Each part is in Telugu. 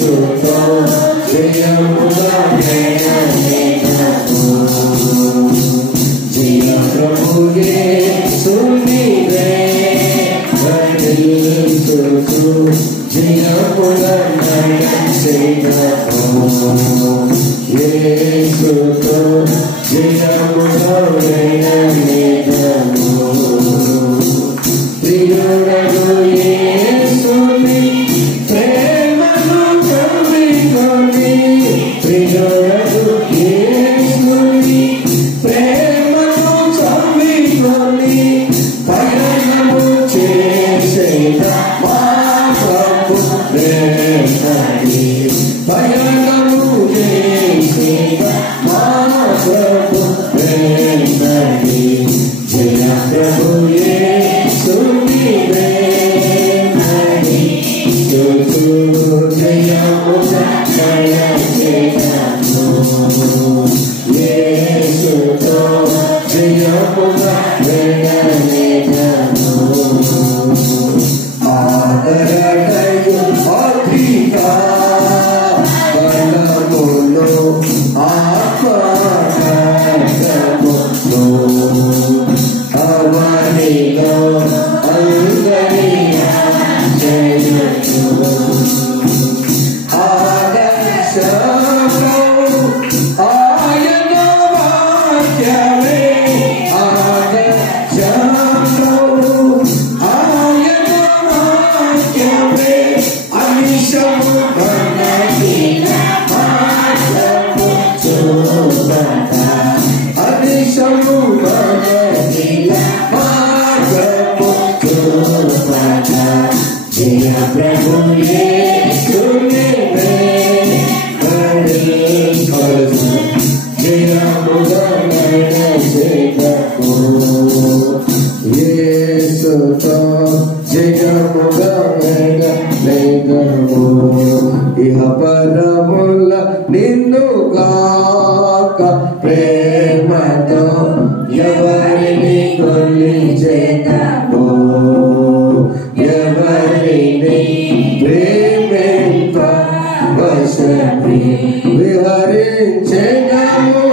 యేసుతో జయముగా వేగము జయ ప్రభు యేసు నీవే వర్ధిల్లుచు జయముగా వేగము యేసుతో జయముగా వేగము ప్రియుడగు యేసుని ప్రేమను కమ్మికొని ప్రియుడగు యేసుని ప్రేమను కమ్మికొని పయనము చేసేద మా ప్రభు ప్రేమని పయనము చేసేద మా ప్రభు ప్రేమని జయ ప్రభు యేసు నీవే మని స్తుతు జయముగా వేగము యేసుతో జయముగా వేగము ఆదరణయు అధిక బలములు ఆత్మగతములు అవనిలో అందరియ జయము ఆదర్శము ఆయన వాక్యమే ఆదర్శము ఆయన వాక్యమే అనిశము మనకిన మార్గము చూపక అనిశము మనకిన మార్గము చూపక జయ ప్రభు యేసు నీవే వర్ధిల్లుచు జయముగా వేగము యేసుతో జయముగా వేగము ఇహ పరముల నిన్ను గాక ప్రేమతో ఎవరిని కొలిచెదము ఎవరిని ప్రేమింప వశమి విహరించెదము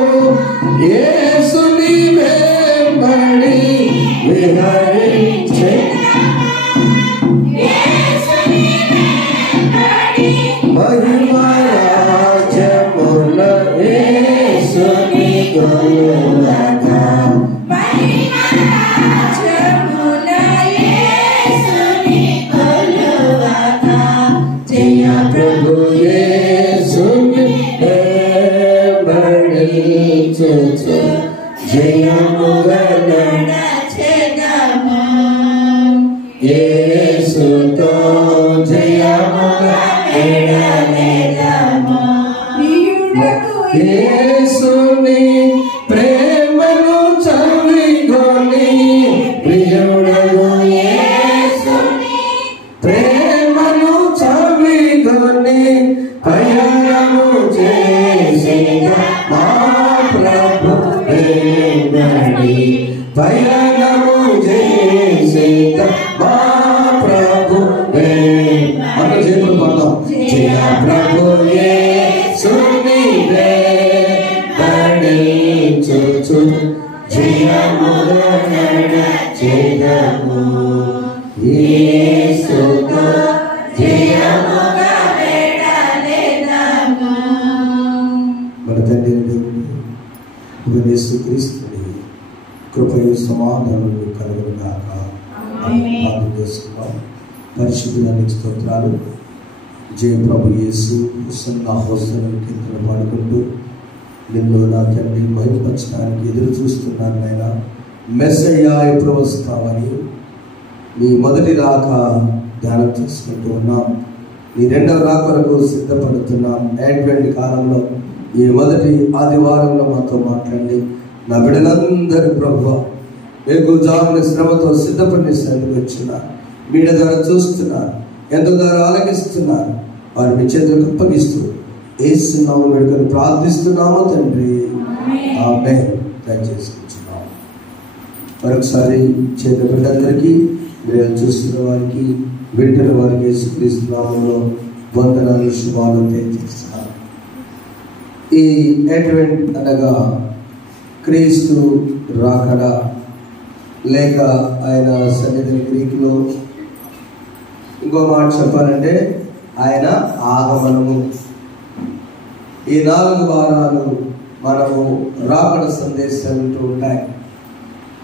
యేసుని వెంబడి విహరించె మహిమరాజ్యముల యేసుని కొలువగా జయ ప్రభు యేసుని వర్ధిల్లుచు జయముగా నడచెదము యేసుతో జయముగా వేగము యేసుని ప్రేమను చవికొని ప్రియుడగు యేసుని ప్రేమను చవికొని పయనము చేసేద మా ప్రభు ప్రేమని పయనము చేసేద మా ప్రభు మన చేతులు పడదాం జయ ప్రభు యేసు నీవే వర్ధిల్లుచు జయముగా నడచెదము యేసుతో జయముగా వేగము మన తండ్రి దేవుడు యేసుక్రీస్తుని కృపయు సమాధానము కలుగుగాక ప్రార్థన చేసుకుందాం పరిశుద్ధునికి స్తోత్రాలు జయ ప్రభు యేసు హోసన్నా హోసన్నా కీర్తన పాడుకుంటూ నిన్ను నా తండ్రి మహిమపరచడానికి ఎదురు చూస్తున్నాను నాయన మెస్సయ్య ఎప్పుడు వస్తావని నీ మొదటి రాక ధ్యానం చేసుకుంటూ ఉన్నాం నీ రెండవ రాక వరకు సిద్ధపడుతున్నాం అడ్వెంట్ కాలంలో ఈ మొదటి ఆదివారంలో మాతో మాట్లాడి నా బిడ్డలందరూ ప్రభువా వేకువజామున శ్రమతో సిద్ధపడిన సన్నిధికి వచ్చిన మీడియా ద్వారా చూస్తున్నారు, ఎంత ద్వారా ఆలకిస్తున్నారు, వారు మీ చేతులకు అప్పగిస్తూ యేసు నామములో వేడుకొని ప్రార్థిస్తున్నాము తండ్రి, ఆమేన్. దయచేసి కూర్చున్నాము. మరొకసారి చేత బిడ్డలందరికీ మీరు చూస్తున్న వారికి వింటున్న వారికి యేసుక్రీస్తు నామములో వందనాలు శుభాలు తెలియజేస్తాను. ఈ అడ్వెంట్ అనగా క్రీస్తు రాకడ లేక ఆయన సన్నిధి గ్రీకులో ఇంకో మాట చెప్పాలంటే ఆయన ఆగమనము. ఈ 4 వారాలు మనము రాకడ సందేశాలు వింటూ ఉంటాయి.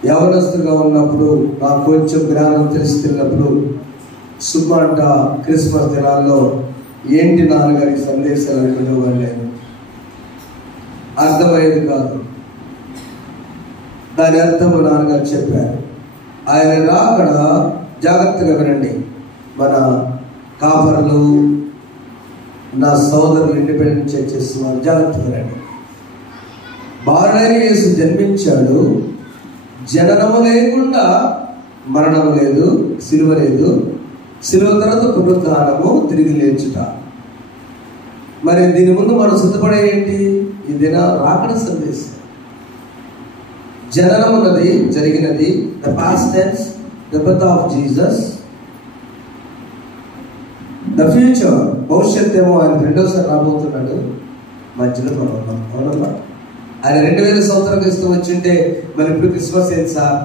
యవనస్తుగా ఉన్నప్పుడు నాకు కొంచెం జ్ఞానం తెలుస్తున్నప్పుడు సుమంట క్రిస్మస్ దినాల్లో ఏంటి నాన్నగారి సందేశాలు వినేవాళ్ళు, అర్థమయ్యేది కాదు. దాని అర్థము నాన్నగారు చెప్పారు. ఆయన రాకడ జాగ్రత్తగా వినండి. మన కాపరులు, నా సోదరులు ఇండిపెండెంట్ చర్చెస్ వారు జాగ్రత్తగా వినండి. బాలుడైన యేసు జన్మించాడు. జననము లేకుండా మరణము లేదు, సిలువ లేదు, సిలువ తర్వాత పునరుద్ధానము, తిరిగి లేచుట. మరి దీని ముందు మనం సిద్ధపడే ఏంటి? ఈ దిన రాకడ సందేశం. జననం ఉన్నది, జరిగినది, the past tense, the birth of Jesus. The future, భవిష్యత్ ఏమో ఆయన రెండోసారి రాబోతున్నాడు. మధ్యలో మనం ఉన్నాం. అవునమ్మా? ఆయన 2000 సంవత్సరాల క్రితం వచ్చింటే మరి ఇప్పుడు క్రిస్మస్ ఏంటి సార్?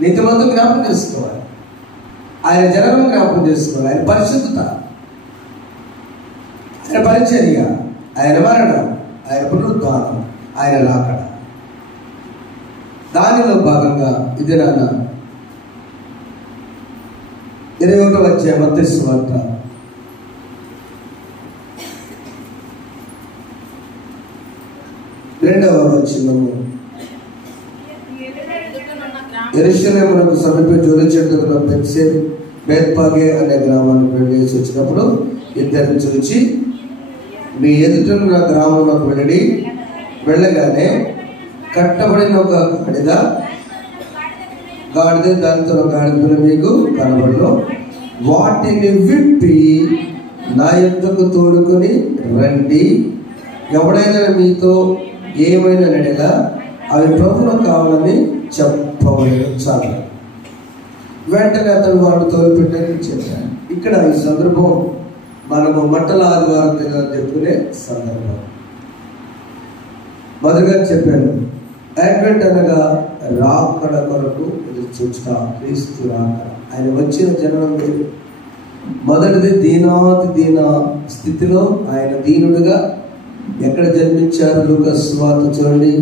నీతిమంతు జ్ఞాపకం చేసుకోవాలి, ఆయన జననం జ్ఞాపకం చేసుకోవాలి, ఆయన పరిశుద్ధత, ఆయన పరిచర్య, ఆయన మరణం, ఆయన పునరుద్ధానం, ఆయన రాకడ. దానిలో భాగంగా ఇది నాన్న 21వ అధ్యాయం మత్తయి సువార్త 2వ వచనము. యెరూషలేమునకు సమీప జోలి చెట్టున బేత్పాగే అనే గ్రామానికి వెళ్ళి వచ్చినప్పుడు ఇద్దరిని చూచి, మీ ఎదుటనున్న గ్రామంలోకి వెళ్ళగానే కట్టబడిన ఒక గాడిద దానితో గాడిదను మీకు కనబడను, వాటిని విప్పి నా యొద్దకు తోడుకొని రండి. ఎవడైనా మీతో ఏమైనా నడేలా అవి ప్రభువుకు కావాలని చెప్పవలేదు. చాలు. వెంటనే అతను వాడు తోలుపెట్టని చెప్పాను. ఇక్కడ ఈ సందర్భం మనము మట్టల ఆదివారం చెప్పుకునే సందర్భం. మొదలుగా చెప్పాను, అడ్వెంట్ అనగా రాకడ కొరకు ఎదురు చూచుట, క్రీస్తు రాకడ. ఆయన వచ్చిన జననం లేదు. మొదటిది దీనాతి దీన స్థితిలో ఆయన దీనుడుగా ఎక్కడ జన్మించారు? లూకా సువార్త చూడండి.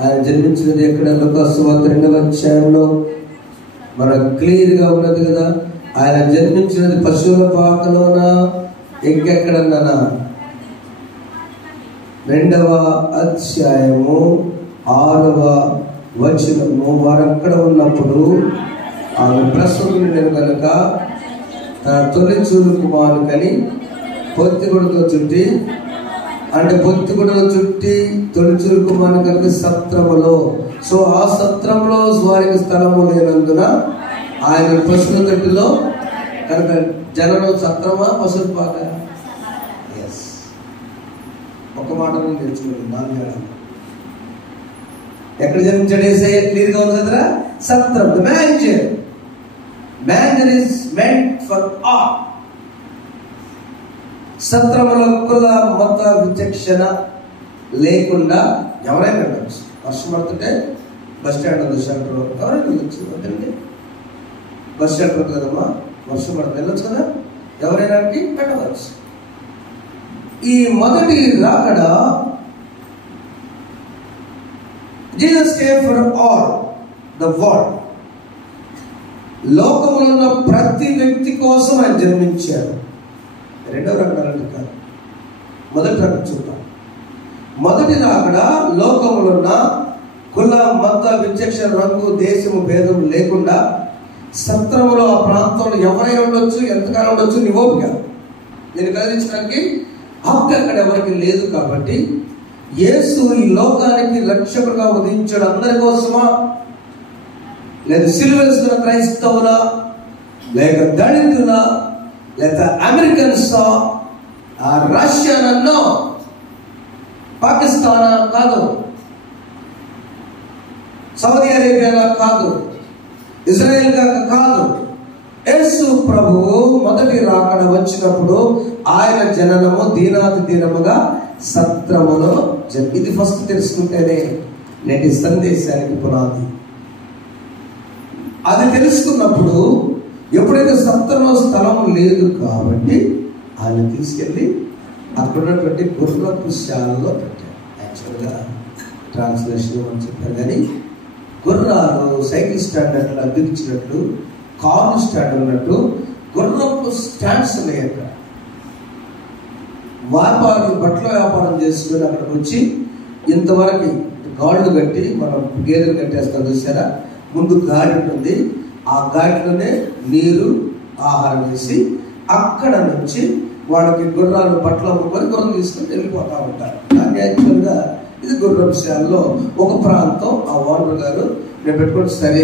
ఆయన జన్మించినది ఎక్కడ? లూకా సువార్త 2వ అధ్యాయంలో మనకు క్లియర్ గా ఉన్నది కదా. ఆయన జన్మించినది పశువుల పాకలోన, ఇంకెక్కడన్నా 2వ అధ్యాయము 6వ వచనము. వారు అక్కడ ఉన్నప్పుడు ఆమె ప్రసూతిని కనుక తన తొలి చూలు కుమారుకని పొత్తిగుడితో చుట్టి, అంటే పొత్తిగుడిలో చుట్టి తొలిచూరు కుమారుని కనుక సత్రములో. సో ఆ సత్రంలో వారికి స్థలము లేనందున ఆయన పశువుల తట్టులో కనుక జనంలో సత్రమా పశువుల పాక? ఎస్. ఒక మాట నేర్చుకోండి. 4 ఏళ్ళు ఎక్కడ జన్మించాడు? ఏసయ్య క్లియర్గా ఉంది కదా. సత్రం, the manger. Manger is meant for all. సత్రములో కుల మత విచక్షణ లేకుండా ఎవరైనా వెళ్ళచ్చు. వర్షం పడుతుంటే బస్ స్టాండ్ ఉంది, షెల్టర్, ఎవరైనా వెళ్ళచ్చు. అదండి బస్ స్టాండ్ పడుతుంది కదమ్మా, వర్షం పడుతుంది, వెళ్ళొచ్చు కదా, ఎవరైనా వెళ్ళవచ్చు. ఈ మొదటి రాకడ Jesus came for all the world. లోకంలో ఉన్న ప్రతి వ్యక్తి కోసం ఆయన జన్మించారు. 2వ రాకడ కాదు, మొదటి రాకడ చూద్దాం. మొదటి రాకడ లోకంలో ఉన్న కుల మత విచక్షణ, రంగు, దేశము భేదం లేకుండా సత్రంలో ఆ ప్రాంతంలో ఎవరైనా ఉండొచ్చు, ఎంతకాలం ఉండొచ్చు, నీ ఓపిక. నేను కలిగించడానికి హక్కు అక్కడ ఎవరికి లేదు. కాబట్టి యేసు ఈ లోకానికి రక్షకుడుగా ఉదయించాడు. అందరి కోసమా? లేదా సిలువ వేసుకున్న క్రైస్తవులా, లేక దళితులా, లేక అమెరికన్సా, రష్యానో, పాకిస్తానా కాదు, సౌదీ అరేబియాగా కాదు, ఇజ్రాయెల్ కాదు, యేసు ప్రభువు మొదటి రాకడ వచ్చినప్పుడు ఆయన జననము దీనాతి దీనముగా సత్రములో ఇది ఫస్ట్ తెలుసుకుంటేనే నేటి సందేశానికి పునాది. అది తెలుసుకున్నప్పుడు ఎప్పుడైతే సత్రంలో స్థలం లేదు కాబట్టి ఆయన తీసుకెళ్ళి అక్కడ ఉన్నటువంటి గుర్రపు శాలలో పెట్టారు. యాక్చువల్గా ట్రాన్స్లేషన్ అని చెప్పారు, కానీ గుర్రాలు సైకిల్ స్టాండ్ అట్లా అద్దెకిచ్చినట్లు, కార్లు స్టాండ్ ఉన్నట్టు గుర్రపు స్టాండ్స్ ఉన్నాయి. అక్కడ వ్యాపారులు బట్టల వ్యాపారం చేసుకుని అక్కడికి వచ్చి ఇంతవరకు గాళ్ళు కట్టి, మనం గేదెలు కట్టేస్తాం చూసారా, ముందు గాడి ఉంటుంది, ఆ గాడిలోనే నీరు ఆహారం వేసి అక్కడ నుంచి వాళ్ళకి గుర్రాలు బట్టలు అమ్ముకొని గుర్రం తీసుకొని వెళ్ళిపోతూ ఉంటారు. కానీ యాక్చువల్గా ఇది గుర్రంశాలలో ఒక ప్రాంతం. ఆ ఓనర్ గారు నేను పెట్టుకుంటే సరే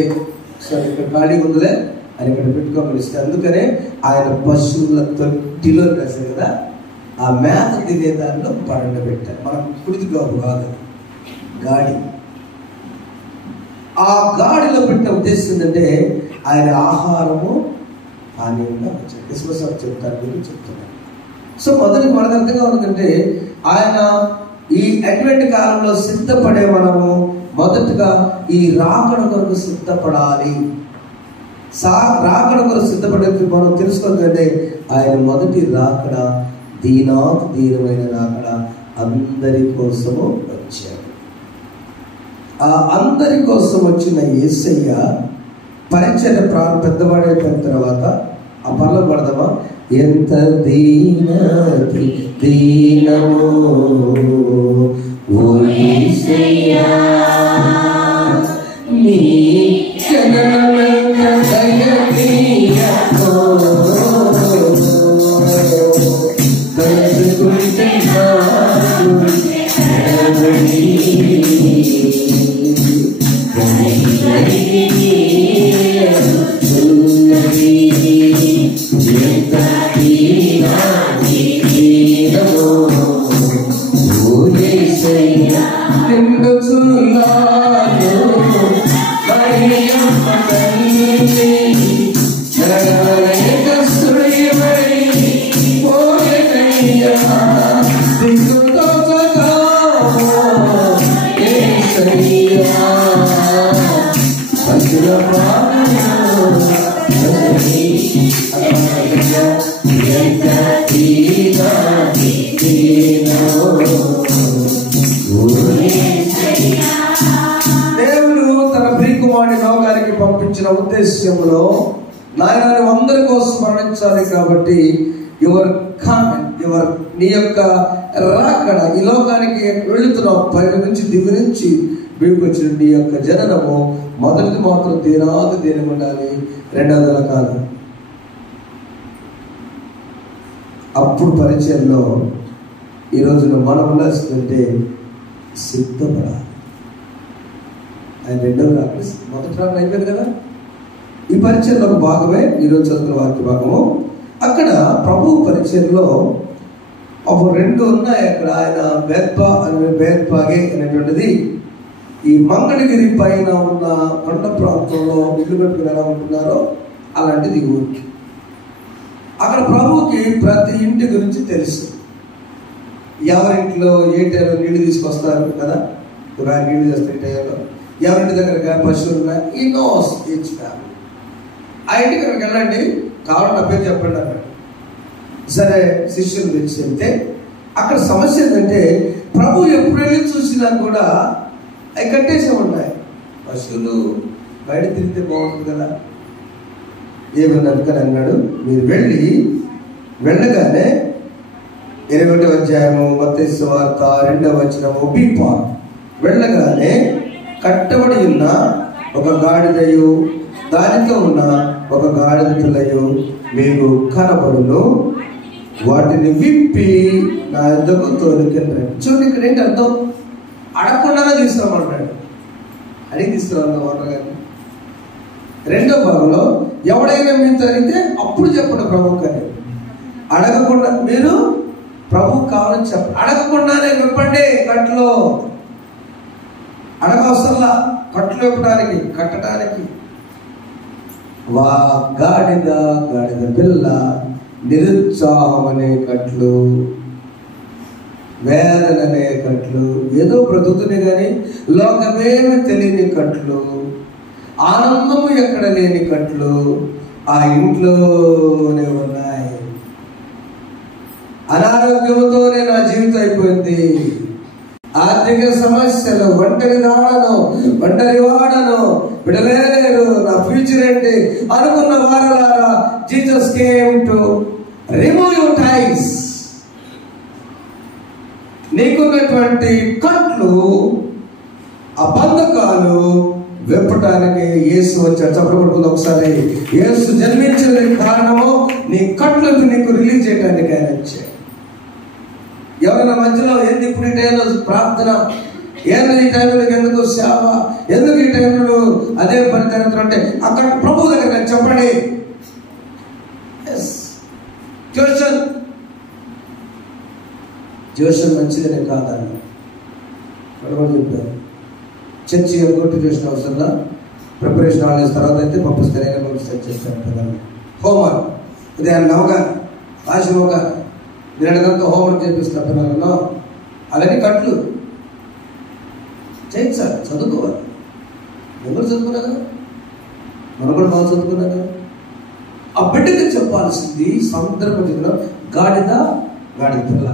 ఇక్కడ ఖాళీ ఉందిలే అని ఇక్కడ పెట్టుకోగలిస్తే, అందుకనే ఆయన పశువుల తొట్టిలో రాశారు కదా, ఆ మేత తినే దానిలో పెట్టారు. మనం కుడిది కాదు గాడి. ఆ గాడిలో పెట్టిన ఉద్దేశం ఏంటంటే ఆయన ఆహారము పానీయంగా వచ్చాడు. క్రిస్మస్ అని చెప్తారు, మీరు చెప్తున్నారు. సో మొదటి మనకు అర్థం కావాలంటే ఆయన ఈ అడ్వెంట్ కాలంలో సిద్ధపడే మనము మొదటగా ఈ రాకడ కొరకు సిద్ధపడాలి. రాకడ కొరకు సిద్ధపడే మనం తెలుసుకోవాలంటే ఆయన మొదటి రాకడ దీనాతి దీనమైన రాకడ అందరి కోసము వచ్చాడు. ఆ అందరి కోసం వచ్చిన యేసయ్య పరిచర్య పెద్దవాడైపోయిన తర్వాత ఆ పనులు పడదామా, ఎంత దీనాతి దీనమో ఓ యేసయ్యా నీ జననమెంత దయనీయమో తలుచుకుంటే పంపించిన ఉద్దేశ్యంలో నాయనాన్ని అందరి కోసం మరణించాలి కాబట్టి నీ యొక్క రాకడ ఈ లోకానికి వెళుతున్నావు, పైన నుంచి దిగు నుంచి మీకు వచ్చిన నీ యొక్క జననము మొదటిది మాత్రం దీనాది దీనం ఉండాలి, రెండవది కాదు. అప్పుడు పరిచయంలో ఈ రోజున మనం ఉండాల్సిందంటే సిద్ధపడాలి. ఆయన రెండవ రాకడ మొదటి రాకడ అయిపోయింది కదా, ఈ పరిచయంలో ఒక భాగమే ఈరోజు చదువుకున్న వాక్య భాగము. అక్కడ ప్రభు పరిచయంలో ఒక రెండు ఉన్నాయి. అక్కడ ఆయన బేత్పాగే అనేటువంటిది ఈ మంగళగిరి పైన ఉన్న కొండ ప్రాంతంలో ఇల్లు పెట్టుకుని ఎలా ఉంటున్నారో అలాంటిది ఊరికి. అక్కడ ప్రభువుకి ప్రతి ఇంటి గురించి తెలుసు. ఎవరింట్లో ఏ టైంలో నీళ్లు తీసుకొస్తారు కదా, నీళ్లు చేస్తే టైంలో ఎవరింటి దగ్గర పశువులు ఉన్నాయి, ఈ నోస్ ఈచ్ ఫ్యామిలీ. ఆ ఇంటికి అక్కడికి వెళ్ళండి, కావాలని నా పేరు చెప్పండి అన్నాడు. సరే శిష్యులు తెచ్చి చెప్తే అక్కడ సమస్య ఏంటంటే ప్రభు ఎప్పుడు వెళ్ళి చూసినా కూడా అవి కట్టేసే ఉన్నాయి. పశువులు బయట తిరిగితే బాగుంటుంది కదా, ఏమన్నా అనుకని అన్నాడు. మీరు వెళ్ళగానే 21వ అధ్యాయము మత్తయి సువార్త 2వ వచనము బీపా వెళ్ళగానే కట్టబడి ఉన్న ఒక గాడిదయు దానితో ఉన్న ఒక గాడిద పిల్లయు మీకు కనబడును, వాటిని విప్పి నా యొద్దకు తోలుకెళ్ళండి. చూడండి, ఇక్కడ ఏంటి అర్థం? అడగకుండానే తీసుకురామంటాడు. అడిగి తీసుకురావాలి వాటర్ గారిని. రెండో భాగంలో ఎవడైనా మీతో అడిగితే అప్పుడు చెప్పండి ప్రభు కానీ, అడగకుండా మీరు ప్రభు కావాలని చెప్పండి. అడగకుండానే విప్పండి కట్లో, అడగవసరంలా కట్లు విప్పడానికి కట్టడానికి. గాడిద పిల్ల, నిరుత్సాహం అనే కట్లు, వేదన అనే కట్లు, ఏదో బ్రతుకుని కానీ లోకమేమి తెలియని కట్లు, ఆనందము ఎక్కడ లేని కట్లు ఆ ఇంట్లోనే ఉన్నాయి. అనారోగ్యంతోనే నా జీవితం అయిపోయింది. ఆర్థిక సమస్యలు, ఒంటరి వాడను, బిడలేరు, నా ఫ్యూచర్ ఏంటి అనుకున్న వారలారా, Jesus came to remove your ties. నీకున్నటువంటి కట్లు, ఆ బంధకాలు విప్పటానికి యేసు వచ్చాడు. చెప్పబడుతుంది ఒకసారి. యేసు జన్మించిన కారణము నీ కట్లను నీకు రిలీజ్ చేయడానికి ఆయన వచ్చాడు. ఎవరైనా మధ్యలో ఎందుకు ఇప్పుడు ఈ టైంలో ప్రార్థన, ఎందుకు ఈ టైంలో ఎందుకు సేవ, ఎందుకు ఈ టైంలో అదే పని జరుగుతుంటే అక్కడ ప్రభు దగ్గర చెప్పండి. ట్యూషన్ మంచిదనే కాదన్న చెప్పారు. చర్చి ఎగ్గొట్టి ట్యూషన్ అవసరంగా ప్రిపరేషన్ ఆడేసిన తర్వాత అయితే పంపిస్తాను చేస్తాను పిల్లల్ని. హోంవర్క్ ఉదయాన్ని నవగానే రాసివ్వగానే నిన్నటికంతా హోంవర్క్ చేపిస్తాను పిల్లలను. అవన్నీ కట్లు చేయించాలి, చదువుకోవాలి. ఎవరు చదువుకున్నా కదా, మనం కూడా బాగా చదువుకున్నా కదా. ఆ బిడ్డకి చెప్పాల్సింది సందర్భంలో గాడిద పిల్ల.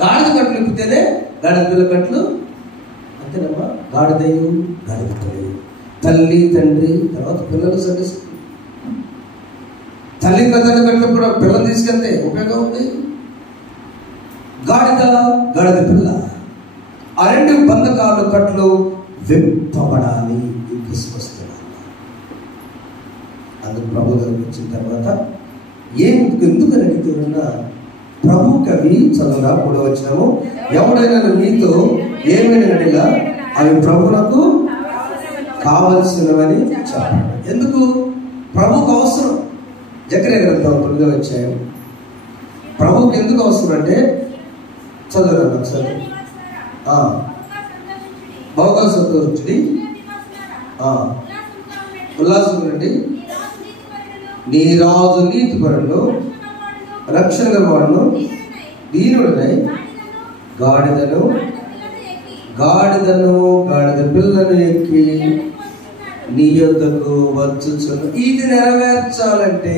గాడిద కట్లు ఎక్కితేనే గాడిద పిల్ల కట్లు, అంతేనమ్మా. గాడిదయ్యు గాడిద పిల్లయ్యు, తల్లి తండ్రి, తర్వాత పిల్లలు సండే తల్లి కథలు కట్టినప్పుడు పిల్లలు తీసుకెళ్తే ఉపయోగం ఉంది. గాడిద పిల్ల, ఆ రెండు బంధకాలు కట్లు విప్పబడాలి ఈ క్రిస్మస్ దినాన. అందుకు ప్రభు దగ్గరికి వచ్చిన తర్వాత ఎందుకని అడిగితున్నా, ప్రభు కవి చదువురా 3వ వచనము, ఎవడైనా మీతో ఏమైనా అడిగా అవి ప్రభువునకు కావలసినవని చెప్పండి. ఎందుకు? ప్రభువుకు అవసరం. జకర్యా గ్రంథం 9వ అధ్యాయం. ప్రభువుకి ఎందుకు అవసరం అంటే, చదువురా ఒకసారి. బహుగా సంతోషించుడి, ఉల్లాసం రండి, నీ రాజు నీతిపరుడు, రక్షణ వాడును, దీనుడనై గాడిద పిల్లను ఎక్కి నీ యొద్దకు వచ్చుచును. ఇది నెరవేర్చాలంటే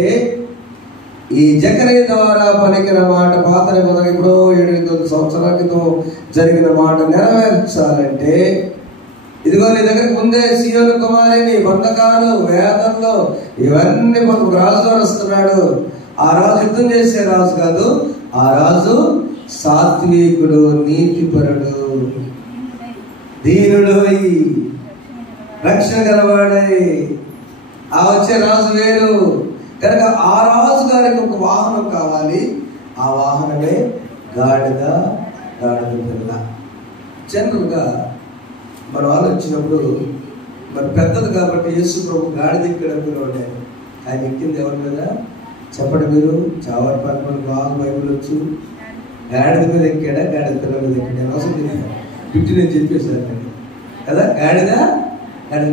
ఈ జకర్యా ద్వారా పలికిన మాట, పాత నిబంధన ఎప్పుడో 700 సంవత్సరాల క్రితం జరిగిన మాట నెరవేర్చాలంటే, ఇదిగో నీ దగ్గర ముందే సీయోను కుమారి, నీ బంధకాలు, వేదనలు ఇవన్నీ మనకు రాజు వస్తున్నాడు. ఆ రాజు యుద్ధం చేసే రాజు కాదు, ఆ రాజు సాత్వికుడు, నీతిపరుడు, దీనుడు, రక్షణ గలవాడై ఆ వచ్చే రాజు వేరు. కనుక ఆ రాజు గారికి ఒక వాహనం కావాలి. ఆ వాహనమే గాడిద పిల్ల. జనరల్గా మనం ఆలోచించినప్పుడు మరి పెద్దది కాబట్టి యేసు ప్రభు గాడిద ఎక్కడంలో ఉండాలి. ఆయన ఎక్కింది ఎవరి మీద చెప్పండి మీరు? చావర్ పక్కన బాగా బైబుల్ వచ్చు. గాడిద మీద ఎక్కాడా, గాడిద పిల్ల మీద ఎక్కాడా? అవసరం తెలియదు, బిట్టి నేను చెప్పేశాను కదా. గాడిద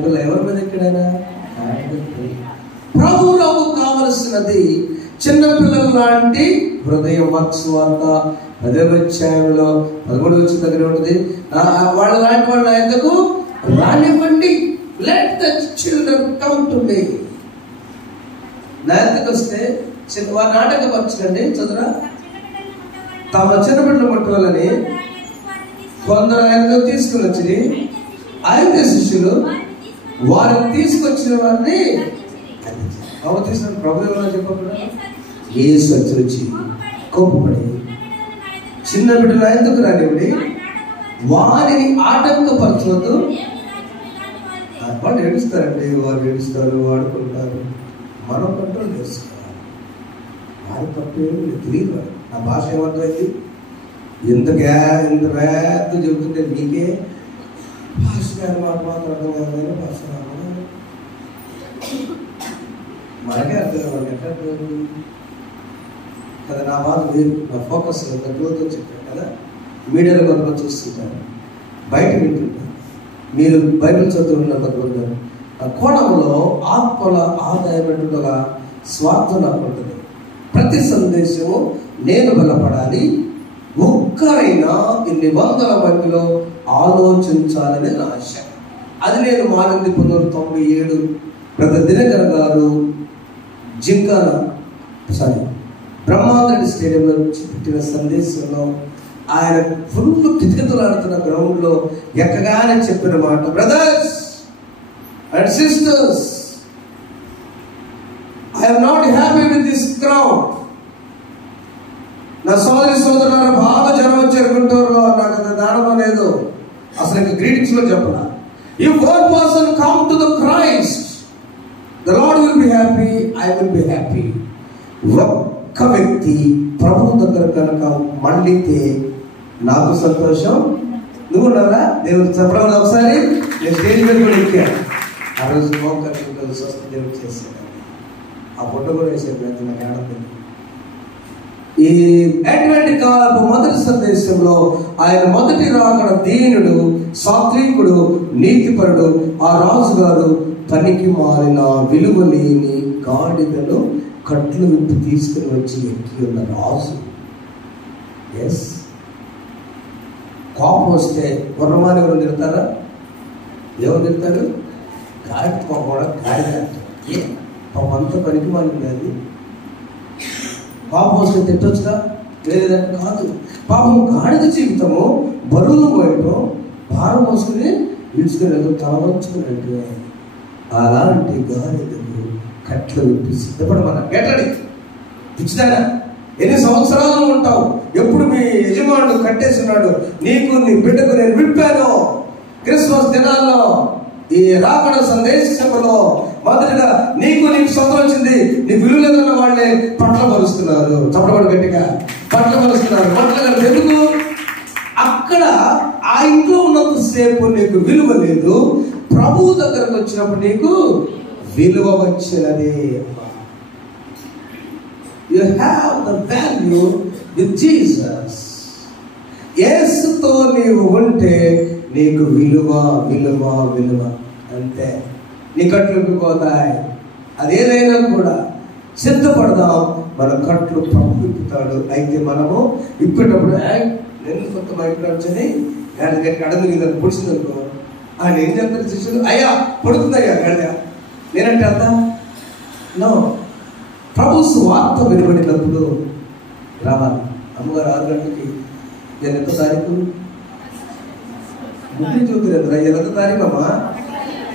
పిల్ల ఎవరి మీద ఎక్కాడా? గాడిద పిల్ల. ప్రభువులకు కావలసినది చిన్నపిల్లల లాంటి హృదయం. వార్త 10వ అధ్యాయంలో 13వ వచనం దగ్గర ఉంటుంది. వాళ్ళ లాంటి వాళ్ళ ఎందుకు రానివ్వండి, let the children come to me. నా ఎందుకు వస్తే వారి నాటకం వచ్చిందండి, చదువురా. తమ చిన్నపిల్లలు ముట్టవాలని కొందరు ఆయనతో తీసుకుని వచ్చి, ఆయన శిష్యులు వారిని తీసుకొచ్చిన వారిని తీసుకున్న ప్రభు ఎవరో చెప్పకుండా యేసు వచ్చి కోపపడి, చిన్న బిడ్డలు ఎందుకు రానివ్వండి, వారిని ఆటంకపరచవద్దు. వాళ్ళు ఏడుస్తారండి, వారు ఏడుస్తారు, వాడుకుంటారు. మనం కంట్రోల్ చేసుకోవాలి. వారి తప్పే తెలియదు. నా భాష ఏమర్థమైంది? ఎంత వేద్ద చెబుతుంటే మీకే భాష గారి మాట మాత్రం అర్థం కాదు. భాష మనకే అర్థం కావాలి. ఎట్లా కదా, నా బాధ వేరు, నా ఫోకస్ గ్రోత్ చెప్పాను కదా. మీడియాలో కొంతమంది చూస్తుంటారు, బయట వింటుంటారు. మీరు బైబిల్ చదువుతున్న కొంతమంది కోణంలో ఆత్మల ఆదాయమైనట్టుగా స్వార్థం నాకు ఉంటుంది. ప్రతి సందేశము నేను బలపడాలి, ఒక్కరైనా ఇన్ని వందల మందిలో ఆలోచించాలనే నా ఆశ. అది నేను మారింది 1997 బ్రదర్ దినకర్ గారు బ్రహ్మాంగడి స్టేడియంలో పెట్టిన సందేశంలో ఆయన ఫుల్ కితకితలాడుతున్న గ్రౌండ్లో ఎక్కగానే చెప్పిన మాట, brothers and sisters, I am not happy with this crowd. నా సోదరి సోదరులారా, బాగా జనం వచ్చారుకుంటారు, నాకు అంత దానం లేదు. అసలు ఇంకా గ్రీటింగ్స్ లో చెప్పాల. If one person come to the Christ, the Lord will be happy, I will be happy. ఒక్క వ్యక్తి ప్రభు దగ్గర కనుక మండితే నాకు సంతోషం. నువ్వు ఉన్నారా? దేవుడు చెప్పడం ఒకసారి నేను స్టేజ్ మీద కూడా ఎక్కాను. ఆ రోజు మోకర్లు స్వస్థ దేవుడు చేశాను. ఆ ఫోటో కూడా వేసేది నాకు ఆడలేదు. ఈ అటువంటి కాలపు మొదటి సందేశంలో ఆయన మొదటి రాకడ దీనుడు, సాత్వికుడు, నీతిపరుడు, ఆ రాజుగారు పనికి మారిన విలువ లేని గాడిదను కట్లు విప్పి తీసుకుని వచ్చి ఎక్కి ఉన్న రాజు. ఎస్, కోపం వస్తే గుర్రమాని ఎవరు తిడతారా? ఎవరు తిడతారు? గాడి కూడా గాడిద ఏ అంత పనికి మాలింది. అది పాపం వస్తే తిట్టొచ్చుగా, లేదంటే కాదు. పాపం గాడిద జీవితము బరువులు పోయటం, భారం మోసుకుని ఇడ్చుకుని తలవంచుకున్నట్టు. అలాంటి గాడిదకు కట్లు విప్పి సిద్ధపడమన్నా. గెట్టడి పిచ్చిదానా, ఎన్ని సంవత్సరాలు ఉంటావు? ఎప్పుడు మీ యజమానుడు కట్టేస్తున్నాడు, నీకు నీ బిడ్డకు నేను విప్పాను. క్రిస్మస్ దినాల్లో ఈ రాకడ సందేశంలో మొదటిగా నీకు సొంతం వచ్చింది, నీకు విలువ లేదన్న వాళ్ళే పట్ల పరుస్తున్నారు. చప్పటి గట్టిగా పట్ల పరుస్తున్నారు. పట్ల ఎందుకు? అక్కడ ఆ ఇంట్లో ఉన్నంతసేపు నీకు విలువ లేదు, ప్రభువు దగ్గరకు వచ్చినప్పుడు నీకు విలువ వచ్చినది. You have the value with Jesus. యేసుతో నీవు ఉంటే నీకు విలువ విలువ విలువ అంతే. నీ కట్లు విప్పిపోతాయి. అదేదైనా కూడా సిద్ధపడదాం. మన కట్లు ప్రభు విప్పుతాడు. అయితే మనము విప్పేటప్పుడు నేను కొంత మైక్రాల్చని గడికి అడగ పొడిచిందనుకో, ఆయన ఏం చెప్తారు శిష్యులు? అయ్యా పొడుతుందయ్యా గడిగా, నేనంటే అంతా నో. ప్రభు స్వార్థ వినబడినప్పుడు రావాలి. అమ్మగారు 6 గంటలకి నేను ఎంత తారీఖు బుకింగ్ చూపుతుంది. 5 తారీఖు అమ్మా.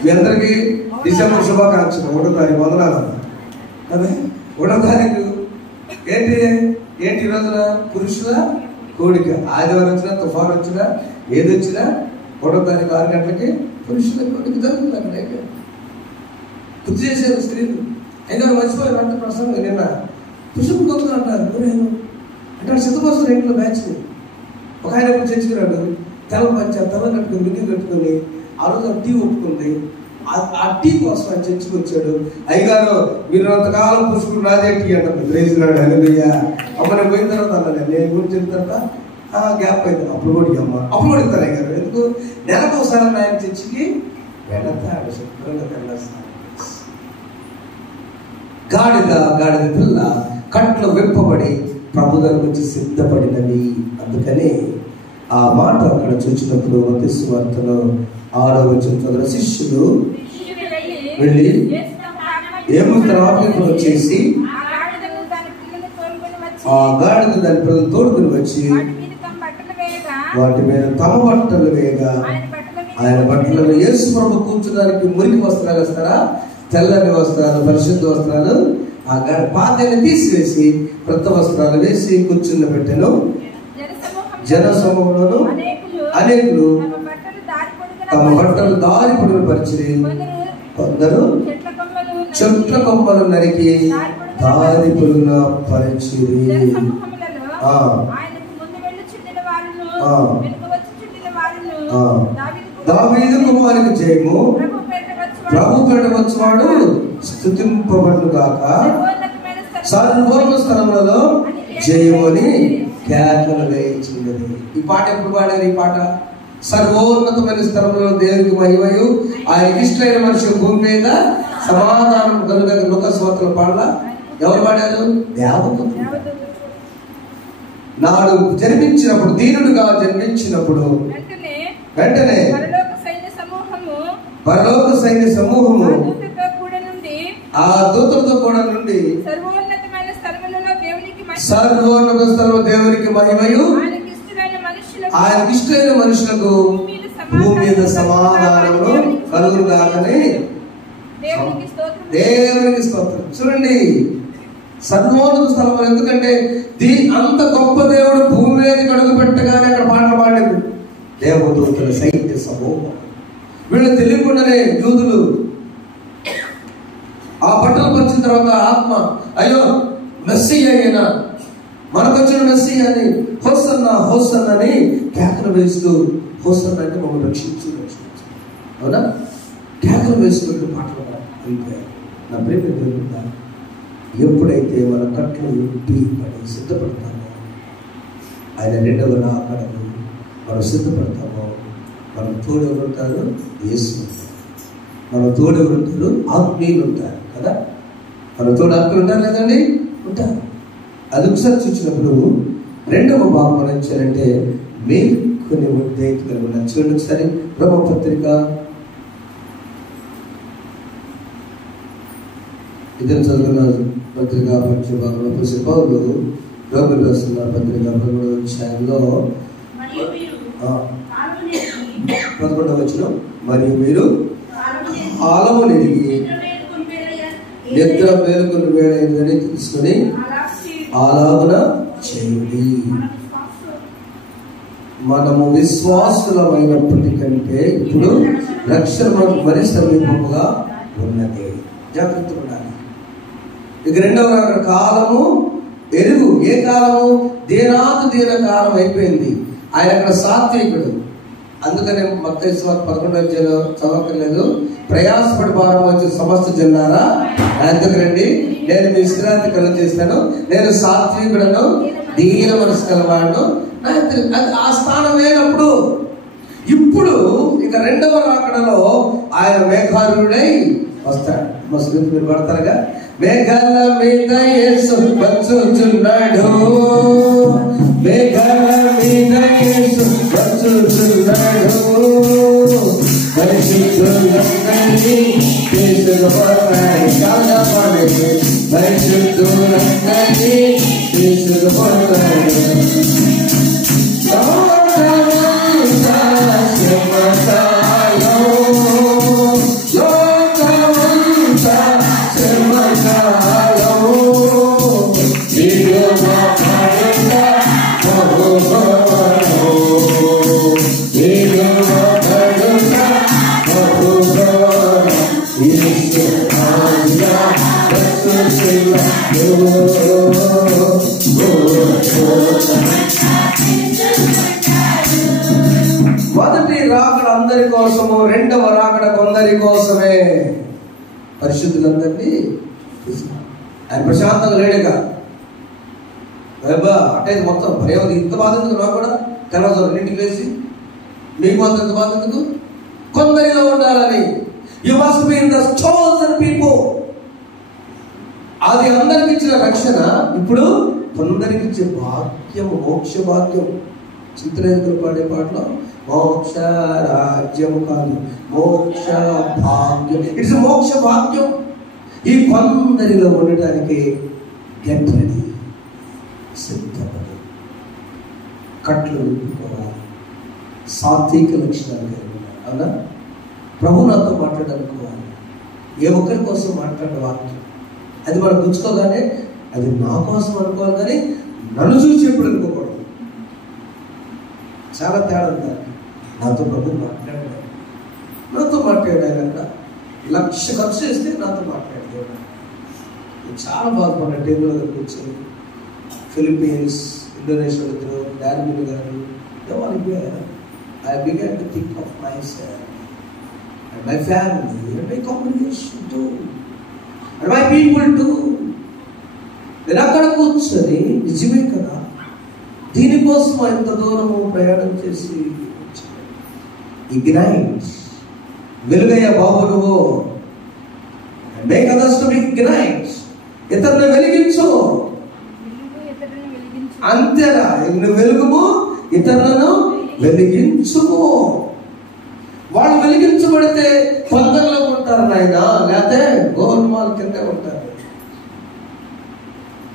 మీ అందరికీ డిసెంబర్ శుభాకాంక్షలు. 1వ తారీఖు వందనాలు కదా. 1వ తారీఖు ఏంటి ఏంటి ఈ రోజున? పురుషుల కోడిక. ఆదివారం వచ్చినా, తుఫాను వచ్చినా, ఏది వచ్చినా 1వ తారీఖు 6 గంటలకి పురుషుల కోడిక జరుగుతుంది. అక్కడ గుర్తు చేశారు స్త్రీలు. అయినా మర్చిపోయారు అంటే ప్రసంగం. నిన్న పురుషులు కొంత అంటారు అంటే సిద్ధపరుస్తారు ఇంట్లో మ్యాచ్. ఒక ఆయన ఇప్పుడు చర్చికున్నాడు, తెల్ల పంచ తెల్ల కట్టుకుని మిగిలి కట్టుకొని ఆ రోజు టీ ఒప్పుకుంది. ఆ టీ కోసం ఆయన చర్చికి వచ్చాడు. అయ్యగారు మీరు అంతకాలం పురుషుడు రాజే టీ అంటారు. రైతున్నాడు అయ్యా. అమ్మ నేను పోయిన తర్వాత అన్నా నేను గురించి చెప్తారా గ్యాప్ అయితే అప్పుడు కూడా అమ్మ అప్పుడు కూడా ఇస్తాను అయ్యారు. ఎందుకు? నెలకు ఒకసారి ఆయన చర్చికి వెళతాడు. శుభ్రంగా తెల్లారు. గాడిద పిల్ల కట్లు విప్పబడి ప్రభు దగ్గర నుంచి సిద్ధపడినవి. అందుకని ఆ మాట అక్కడ చూసినప్పుడు మత్తయి సువార్తలో 6వ వచనం శిష్యులు వెళ్ళి ఏముత్రాపం చేసి ఆ గాడిద దాని పిల్లలు తోడుకుని వచ్చి వాటి మీద తమ బట్టలు వేయగా ఆయన బట్టలను యేసు ప్రభు కూర్చోడానికి మురికి వస్త్రాలు వేస్తారా? తెల్లని వస్త్రాలు, పరిశుద్ధ వస్త్రాలు ఆ పాతని తీసివేసి కొత్త వస్త్రాలు వేసి కూర్చుని పెట్టాను. జన సమూహంలోను అనేకులు తమ బట్టలు దారి పొడుగున పరిచి, కొందరు చెట్ల కొమ్మలు నరికి దారి పొడుగున పరిచిరి. దావీదు కుమారునికి జయము, ప్రభు పేట వచ్చేవాడు స్తుతింపబడును గాక, సర్వోన్నత స్థలములలో జయము అని కేకలు వేయించింది. ఈ పాట ఎప్పుడు పాడారు? ఈ పాట సర్వోన్నతమైన స్థలంలో దేవునికి మహిమయు, ఆయనకి ఇష్టమైన మనిషి భూమి మీద సమాధానం కలుగ. లోకస్వార్తల పాడల ఎవరు పాడారు? దేవదూతలు. నాడు జన్మించినప్పుడు, దీనుడుగా జన్మించినప్పుడు వెంటనే పరలోక సైన్య సమూహము ఆ దూతలతో కూడా నుండి సర్వోన్నత స్థలంలో దేవునికి మహిమయు, ఆయనకి ఇష్టమైన మనుషులకు భూమి మీద సమాధానము కలుగుగాకని దేవునికి స్తోత్రం. చూడండి, సర్వోన్నత స్థలం. ఎందుకంటే అంత గొప్ప దేవుడు భూమి మీదకి అడుగు పెట్టగానే అక్కడ పాటలు పాడాడు. దేవదూతల సైన్య సమూహం. వీళ్ళు తెలియకుండానే యూదులు ఆ బట్టలు వచ్చిన తర్వాత ఆత్మ, అయ్యో మెస్సీయ అయినా, మనకొచ్చిన మెస్సీయ అని హోసన్నా హోసన్నా అని కేకలు వేస్తూ, హోసన్నా అంటే మమ్మల్ని రక్షించు రక్షించు, అవునా, కేకలు వేసుకుంటూ పాటలు అయిపోయారు. నా ప్రేమ దేవుడా, ఎప్పుడైతే మన కట్లు ఇంటి పడి సిద్ధపడతామో, ఆయన రెండవ రాకడను మనం సిద్ధపడతామో, మనం తోడెవరు ఉంటారు? యేసు ఉంటారు. మన తోడెవరు ఉంటారు? ఆత్మీయులు ఉంటారు కదా. మన తోడు ఆత్మీయులు ఉంటారు కదండి, ఉంటారు. అది ఒకసారి చూసినప్పుడు రెండవ భాగం మనం ఇచ్చారంటే మేల్కొని ఉద్దేశించగలిగిన. చూడండి ఒకసారి బ్రహ్మపత్రిక ఇద్దరు చదువుకున్న పత్రిక పరిచయ భాగంలో పౌరులు రోగులు రాస్తున్న పత్రిక 13వ అధ్యాయంలో 11వ వచనం, మరియు మీరు కాలము నెరిగి నిద్ర మేలుకొని వేళ అయిందని తెలుసుకొని అలాగున చేయండి. మనము విశ్వాసులమైనప్పటికంటే ఇప్పుడు రక్షణ మనకు మరి సమీపముగా ఉన్నది. జాగ్రత్త ఉండాలి. ఇక రెండవ కాలము ఎరుగు. ఏ కాలము? దీన కాలం అయిపోయింది. ఆయన అక్కడ సాత్వికుడు. అందుకనే మత్తయి సువార్త 11వ అధ్యాయంలో చదవక్కర్లేదు. ప్రయాసపడి భారం వచ్చే సమస్త జనులారా ఎందుకు రండి, నేను మీ విశ్రాంతి కలుగ చేస్తాను, నేను సాత్వికుడను, దీన మనసు కలవాడును. ఆ స్థానం వేరప్పుడు. ఇప్పుడు ఇక రెండవ రాకడలో ఆయన మేఘారుడై వస్తాడు. మసలు మీరు పడతారుగా, మేఘాల మీద యేసు వచ్చుచున్నాడు, మేఘాల మీద యేసు వచ్చుచున్నాడు, పరిశుద్ధులందరినీ తీసుకుపోతాడు. చాలా బాగుంది. పరిశుద్ధులందరినీ తీసుకుపోతాడు. మొదటి రాకడ అందరి కోసము, రెండవ రాకడ కొందరి కోసమే. పరిశుద్ధులందరినీ ఆయన ప్రశాంతంగా లేడుగా అంటే మొత్తం భయం. ఇంత బాధ ఎందుకు? నాకు కూడా తెల్లవారు ఇంటికి వేసి మీకు మాత్రం ఎంత బాధ ఎందుకు? కొందరిలో ఉండాలని. You must be in the chosen people. అది అందరికి ఇచ్చిన రక్షణ ఇప్పుడు కొందరికి ఇచ్చే భాగ్యము, మోక్ష భాగ్యం. చిత్రలేఖలు పాడే పాటలో మోక్ష రాజ్యము కాదు, మోక్ష భాగ్యం. ఇట్స్ మోక్ష భాగ్యం. ఈ కొందరిలో ఉండటానికి గెట్ రెడీ, సిద్ధపడి కట్లు విప్పుకోవాలి. సాత్విక లక్షణాలు కలిగి అవునా. ప్రభు నాతో మాట్లాడాలనుకోవాలి. ఏ ఒక్కరి కోసం మాట్లాడే వాక్యం అది మనం పుచ్చుకోగానే అది నా కోసం అనుకోవాలి, కానీ నన్ను చూసి ఎప్పుడు అనుకోకూడదు. చాలా తేడా ఉంది. నాతో ప్రభు మాట్లాడాడు, నాతో మాట్లాడాక 1,00,000 ఖర్చు చేస్తే నాతో మాట్లాడాడు. చాలా బాధపడ్డా. టేబుల్ దగ్గర కూర్చొని ఫిలిప్పీన్స్, ఇండోనేషియా ఇద్దరు, డానిమిల్ గారు, I began to think of myself and my family and my congregation too and my people too. నేను అక్కడ కూర్చొని నిజమే కదా, దీనికోసం ఎంత దూరము ప్రయాణం చేసి ఇగ్నైట్. వెలుగయ్య బాబు నువ్వు. Make others to be ignite. ఇతరులను వెలిగించు. అంతేనా? నువ్వు వెలుగుము, ఇతరులను వెలిగించుము. వాళ్ళు వెలిగించబడితే కొందరిలో ఉంటారు నాయన, లేకపోతే గోల్మాల కింద ఉంటారు.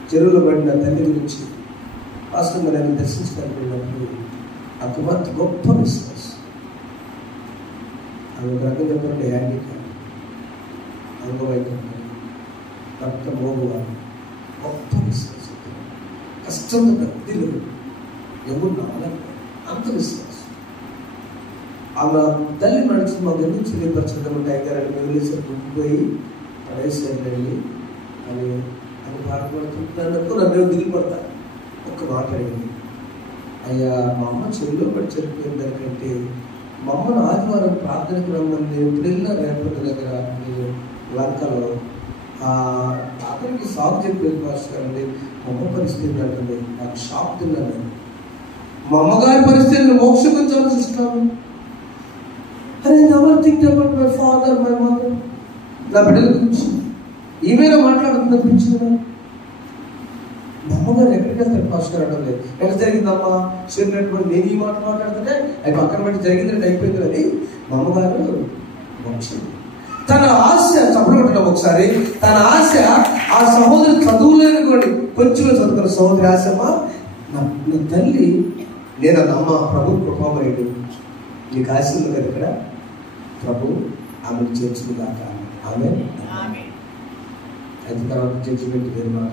చెరువులో పడిన తల్లి గురించి వాస్తవంగా నేను దర్శించడానికి వెళ్ళినప్పుడు ఆ కుమార్తె గొప్ప విశ్వాసం. అది ఒక రకంగా చెప్పాలంటే హ్యాండిక్యాప్, అంగవైకల్యం, రక్త మోగువారు, గొప్ప విశ్వాసం. కష్టంతో పెద్దలు ఎవరు రావాలి అంత విశ్వాసం. ఆమె తల్లి నడిచి మా గురించి తెలియపరచడం టైగర్ అని వదిలేసి గుండిపోయి పడేసేయండి అని అని బాధపడుతుంటాను. నన్ను దిగిపడతాను. ఒక్క మాట అడిగింది, అయ్యా మా అమ్మ చెవిలో పడి చనిపోయిన దానికంటే మా అమ్మను ఆదివారం ప్రార్థనకు రమ్మని ఎప్పుడెళ్ళినా రేపటి దగ్గర నేను లంకలో అతనికి సాగు చెప్పేది భాషకండి. మా అమ్మ పరిస్థితి అంటే నాకు షాప్ తిన్నాను. మా అమ్మగారి పరిస్థితిని మోక్షం గురించి ఆలోచిస్తాను. అరే never think about my father, my mother. నా బిడ్డల గురించి ఏమైనా మాట్లాడుతుంది అనిపించింది. మా అమ్మగారు ఎక్కడికి వెళ్తారు భాస్కర్ అనడం లేదు. ఎక్కడ జరిగిందమ్మా చెప్పినటువంటి నేను ఈ మాట మాట్లాడుతుంటే అది పక్కన పెట్టి జరిగిందంటే అయిపోయింది అని మా అమ్మగారు మోక్షం. తన ఆశ చప్పడగొట్టడం ఒకసారి, తన ఆశ ఆ సహోదరి చదువులేని కొంచెం చదువుకున్న సహోదరి ఆశమ్మా, నా తల్లి నేను అమ్మ ప్రభు కృపామయుడు నీకు ఆశ ఉంది కదా ఇక్కడ, ప్రభు ఆమెకు చేర్చును కాక. ఆమె అయితే తర్వాత జడ్జిమెంట్ వేరు మాట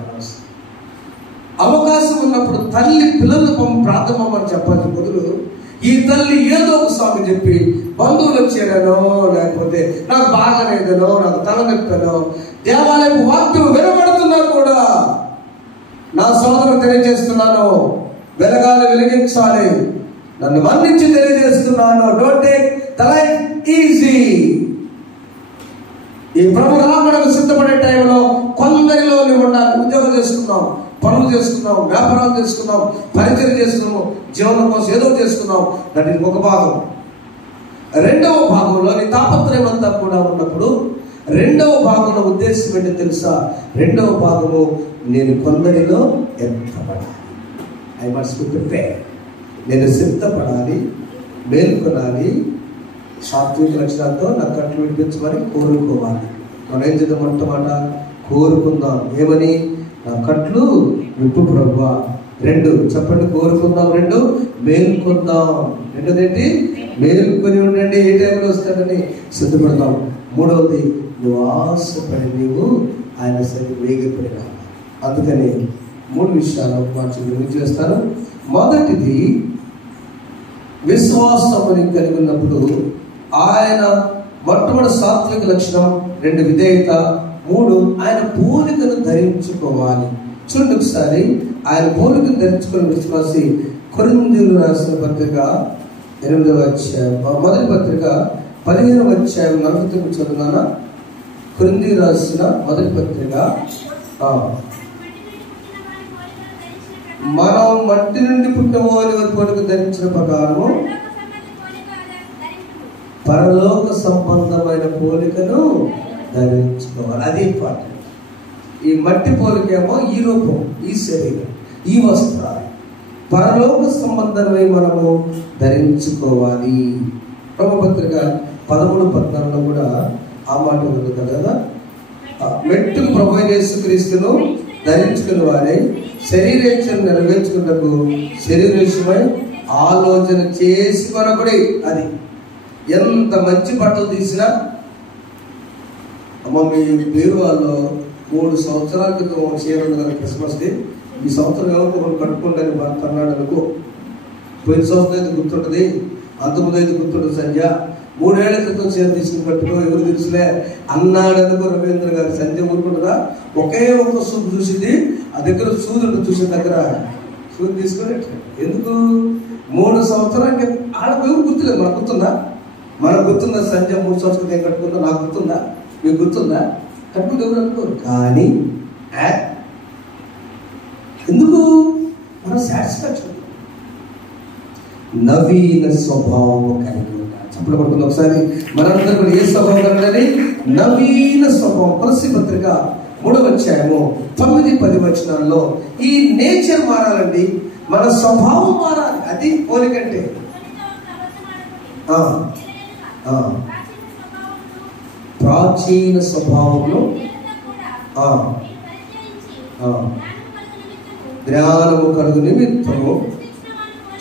అవకాశం ఉన్నప్పుడు తల్లి పిల్లలను ప్రార్థమని చెప్పాల్సిన బదులు ఈ తల్లి ఏదో ఒక సాగు చెప్పి బంధువులు వచ్చారనో లేకపోతే నాకు బాగలేదనో నాకు తలనొప్పానో దేవాలయపు వాక్యం వినబడుతున్నా కూడా నా సోదరు తెలియజేస్తున్నాను, వెలగాలి, వెలిగించాలి, నన్ను మన్నించి తెలియజేస్తున్నాను. Don't take the life easy. ఈ ప్రభు రాకడకు సిద్ధపడే టైంలో కొందరిలో ఉండాలి. ఉద్యోగం చేసుకున్నాం, పనులు చేసుకున్నాం, వ్యాపారాలు చేసుకున్నాం, పరిచయం చేసుకున్నాం, జీవనం కోసం ఏదో చేసుకున్నాం. దాని ఒక భాగం. రెండవ భాగంలో నీ తాపత్రయం అంతా కూడా ఉన్నప్పుడు రెండవ భాగంలో ఉద్దేశం ఏంటో తెలుసా? రెండవ భాగము నేను కొందరిలో ఎత్తపడాలి. I must prepare. నేను సిద్ధపడాలి, మేల్కొనాలి, సాత్విక లక్షణాలతో నా కట్లు విడిపించమని కోరుకోవాలి. మనం ఏం చేద్దాం? మొట్టమాట కోరుకుందాం. ఏమని? నా కట్లు విప్పు ప్రభువా. 2 చెప్పండి, కోరుకుందాం. 2 మేల్కొందాం. రెండోదేంటి? మేల్కొని ఉండండి, ఏ టైంలో వస్తాడని సిద్ధపడదాం. 3వది నువ్వు ఆశపడి నీవు ఆయన సరి వేగిపడినా. అందుకని 3 విషయాలు గురించి చేస్తాను. మొదటిది విశ్వాసం అని కలిగి ఉన్నప్పుడు ఆయన మొట్టమొదటి సాత్విక లక్షణం, 2 విధేయత, 3 ఆయన పోలికను ధరించుకోవాలి. చూడండి ఒకసారి, ఆయన పోలికను ధరించుకున్న విశ్వాసి కొరింథీయులకు రాసిన పత్రిక 8వ అధ్యాయం, మొదటి పత్రిక 15వ అధ్యాయం 49 చదువునా? కొరింథీయులకు రాసిన మొదటి పత్రిక, మనం మట్టి నుండి పుట్టినవారి పోలిక ధరించిన ప్రకారము పరలోక సంబంధమైన పోలికను ధరించుకోవాలి. అది ఇంపార్టెంట్. ఈ మట్టి పోలికేమో ఈ రూపం, ఈ శరీరం, ఈ వస్త్రాలు. పరలోక సంబంధమై మనము ధరించుకోవాలి. బ్రహ్మపత్రిక 13:14 కూడా ఆ మాట ఉంది కదా. మెట్టుకు ప్రభు యేసుక్రీస్తును ధరించుకుని వారే శరీరేచ్ఛను నెరవేర్చుకున్నకు శరీరేశమై ఆలోచన చేసి కొనకుడి. అది ఎంత మంచి బట్టలు తీసినా అమ్మ, మీ బీరువాలో 3 సంవత్సరాల క్రితం చీర ఉంది కదా, క్రిస్మస్ డే. ఈ సంవత్సరం ఎవరికి ఒకరు కట్టుకుంటాను భర్త అన్నాడు అనుకో. పోయిన సంవత్సరం అయితే గుర్తుంటుంది, అంతకుముందు అయితే గుర్తుంటుంది. సంధ్య 3 ఏళ్ల క్రితం చీర తీసుకుని కట్టుకో, ఎవరు తెలుసులే అన్నాడు అనుకో. రవీంద్ర గారు సంధ్య ఊరుకుంటుందా? ఒకే ఒక్క సూపు చూసింది, ఆ దగ్గర సూదుడు చూసిన దగ్గర సూది తీసుకొని ఎందుకు 3 సంవత్సరాలకి ఆడకు ఎవరు గుర్తులేదు. మనకు గుర్తుందా? మనకు గుర్తుందా? సంధ్య 3 సంవత్సరాలు ఏం కట్టుకుందో నాకు గుర్తుందా? మీకు గుర్తుందా? కట్టుకుంటే ఎవరు అనుకోరు. కానీ ఎందుకు? మన సాటిస్ఫాక్షన్, నవీన స్వభావం కలిగి ఉండాలి. అప్పుడు పడుతుంది ఒకసారి మనందరూ కూడా ఏ స్వభావం కలగాలి? నవీన స్వభావం. కొలస్సీ పత్రిక 3వ అధ్యాయము 9-10 వచనాల్లో ఈ నేచర్ మారాలండి, మన స్వభావం మారాలి. అది పోలికంటే ప్రాచీన స్వభావంలో జ్ఞానము కలుగు నిమిత్తము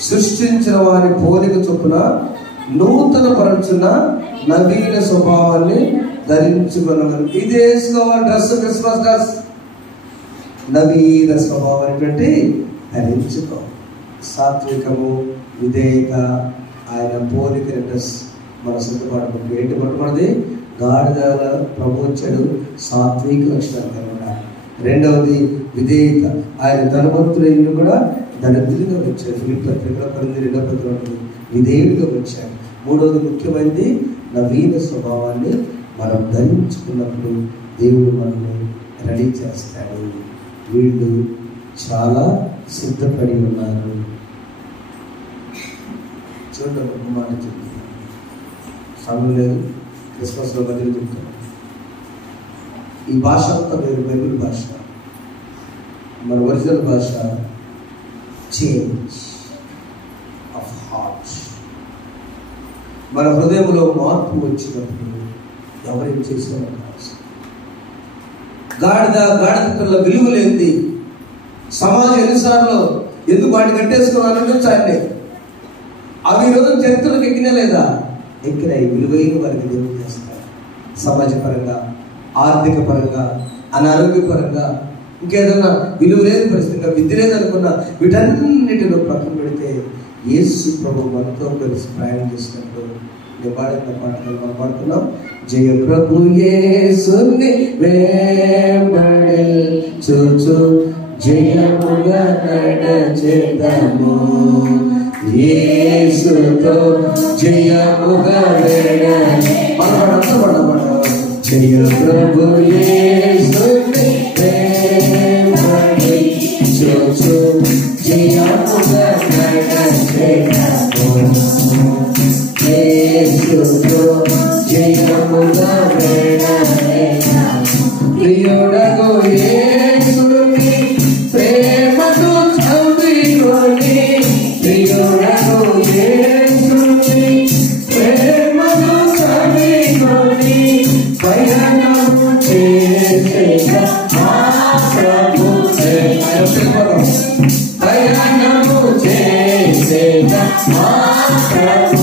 సృష్టించిన వారి పోలిక చొప్పున నూతన పరచున్న నవీన స్వభావాన్ని ధరించుకున్నాను. ఇదే డ్రెస్, క్రిస్మస్ డ్రెస్. నవీన స్వభావం అనేటువంటి ధరించుకో. సాత్వికము, విధేయత, ఆయన పోలిక డ్రెస్ మన సిద్ధపడకుండా ఏంటి పట్టుకున్నది? గాడిదల ప్రభు వచ్చాడు, సాత్విక లక్షణాలు కనుక. రెండవది విధేయత. ఆయన ధనవంతుల ఇల్లు కూడా దరిద్రులుగా వచ్చాడు. ఫిలిప్పీ పత్రికలో 2వ పత్రికలో విధేయుడిగా వచ్చాడు. మూడవది ముఖ్యమైనది నవీన స్వభావాన్ని మనం ధరించుకున్నప్పుడు దేవుడు మనల్ని రెడీ చేస్తాడు. వీళ్ళు చాలా సిద్ధపడి ఉన్నారు. చూడండి, ఒక మాట చెప్తున్నాను, సమయం లేదు, క్రిస్మస్లో బదులు చెప్తాను. ఈ భాష అంతా వేరు, బైబిల్ భాష. మన ఒరిజినల్ భాష చేంజ్ ఆఫ్ హార్ట్. మన హృదయంలో మార్పు వచ్చినప్పుడు ఎవరేం చేసేవారు కాదు. గాడిద పిల్ల విలువ లేనిది సమాజం ఎన్నిసార్లు ఎందుకు వాటిని కట్టేసుకున్నారంటే చాలే. అవి ఈరోజు చరిత్రలకు ఎక్కినా లేదా? ఎక్కినాయి. విలువైన వారికి దేవుడు చేస్తారు. సమాజపరంగా, ఆర్థిక పరంగా, అనారోగ్యపరంగా, ఇంకేదన్నా విలువ లేని పరిస్థితిగా, విద్య లేదనుకున్నా వీటన్నిటిలో పక్కన పెడితే యేసు ప్రభు మనతో కలిసి ప్రయాణం చేసినప్పుడు పాడిన పాటలు మనం పాడుతున్నాం. జయ ప్రభు యేసుని వెంబడి చూచు జయముగా నడచెదము, యేసుతో జయముగా నడచెదము. జయ ప్రభు యేసుని వెంబడి చూచు జయముగా నడచెదము, యేసుతో జయముగా నడచెదము. ప్రియుడగు యేసుని ప్రేమతో చంపికొని, ప్రియుడగు యేసుని ప్రేమతో చంపికొని పయనము చేసేదా మా ప్రభు, పయనము చేసేదా మా ప్రభు.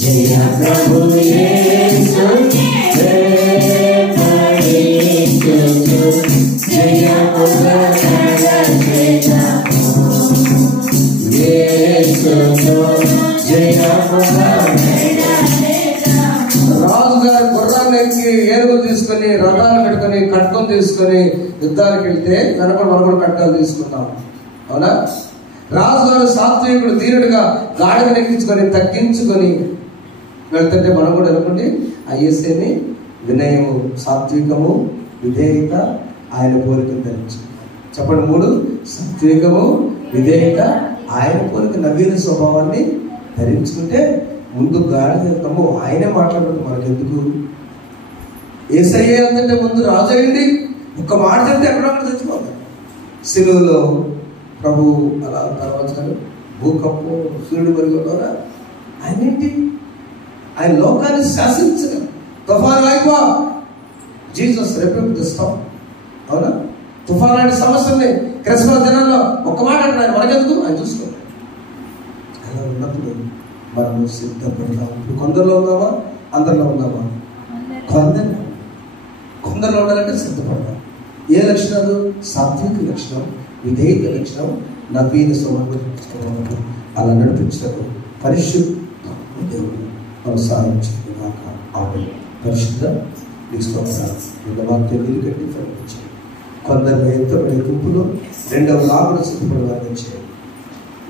జయ ప్రభు యేసుని ప్రేమని చూచు జయముగా నడచెదము, యేసుతో జయముగా నడచెదము. రాజుగారు గుర్రాన్ని ఎక్కి ఏనుగులు తీసుకొని, రథాలు పెట్టుకొని, కట్కం తీసుకొని యుద్ధానికి వెళ్తే కనుక మనం కూడా కట్టాలు తీసుకుంటాం, అవునా? రాజుగారు సాత్వికుడు, దీనుడిగా గాడిదని ఎక్కించుకొని తగ్గించుకొని వెళ్తుంటే మనం కూడా అనుకోండి ఆ యేసుని వినయము, సాత్వికము, విధేయత, ఆయన పోలికను ధరించుకుంటాం. చెప్పండి, 3: సాత్వికము, విధేయత, ఆయన పోలిక నవీన స్వభావాన్ని ధరించుకుంటే ముందు గాడిదము ఆయనే మాట్లాడదు. మనకెందుకు? యేసయ్య అంటే ముందు రాజు అయ్యింది, ఒక్క మాట చెప్తే ఎక్కడొక్కడ తెచ్చిపోతారు. సిలువలో ప్రభు అలా తర్వాత భూకంపం, సూర్యుడు పరిగెత్తారా, ఆయన ఏంటి? ఆయన లోకాన్ని శాసించడం. తుఫాను అయిపో, జీసస్ రిపెంట్ ది స్టార్మ్, అవునా? తుఫాన్ లాంటి సమస్యల్ని క్రిస్మస్ దినాల్లో ఒక్క మాట అంటే ఆయన మనకెందుకు? ఆయన చూసుకోండి. అలా ఉన్నప్పుడు మనం సిద్ధపడతాం. ఇప్పుడు కొందరిలో ఉన్నామా? అందరిలో ఉన్నామా? కొందరిలో ఉండాలంటే సిద్ధపడతాం. ఏ లక్షణాలు? సాత్విక లక్షణం, విధేయత లక్షణం, నవీన స్వభావం. అలా నడిపించడం పరిశుద్ధ దేవుడు మనం సాధించుకున్నాక ఆమె పరిశుద్ధ స్తోత్రాలు వాక్యం నీరు కట్టి ఫలించాయి. కొందరు ఎత్తబడే గుంపులో రెండవ రాకడ సిద్ధపడడానికి వచ్చాయి.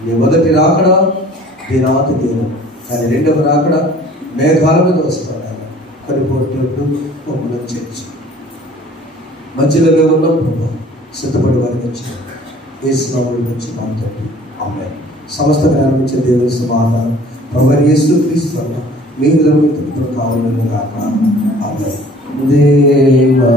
మీ మొదటి రాకడ దినాతి దినం, కానీ రెండవ రాకడ మేఘాల మీద వస్తాడు. ఆయన కొన్ని పోటీలు మమ్మల్ని చేర్చు మధ్యలో ఉన్న ప్రభు సిద్ధపడి వారికి వచ్చారు. యేసు నామములో వచ్చి మాట్లాడి ఆమె సమస్త జ్ఞానం ఇచ్చే దేవుని సమాధానం ప్రభువైన యేసుక్రీస్తు మీరు మిత్రులు కావాలను గాక. ఆమేన్. దేవా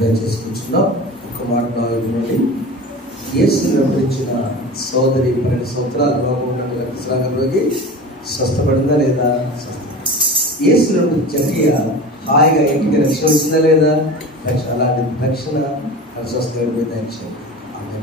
దయచేసుకుంటున్నాం. ఒక మాట నుండి యేసుని వెంబడించిన సోదరి 12 సంవత్సరాల రోగం ఉన్నట్టు రక్తస్రావం రోగి స్వస్థపడిందా లేదా? యేసుని వెంబడించిన జకియా హాయిగా ఇంటికి రక్షణ వచ్చిందా లేదా? అలాంటి రక్షణ స్వస్థ ఆమె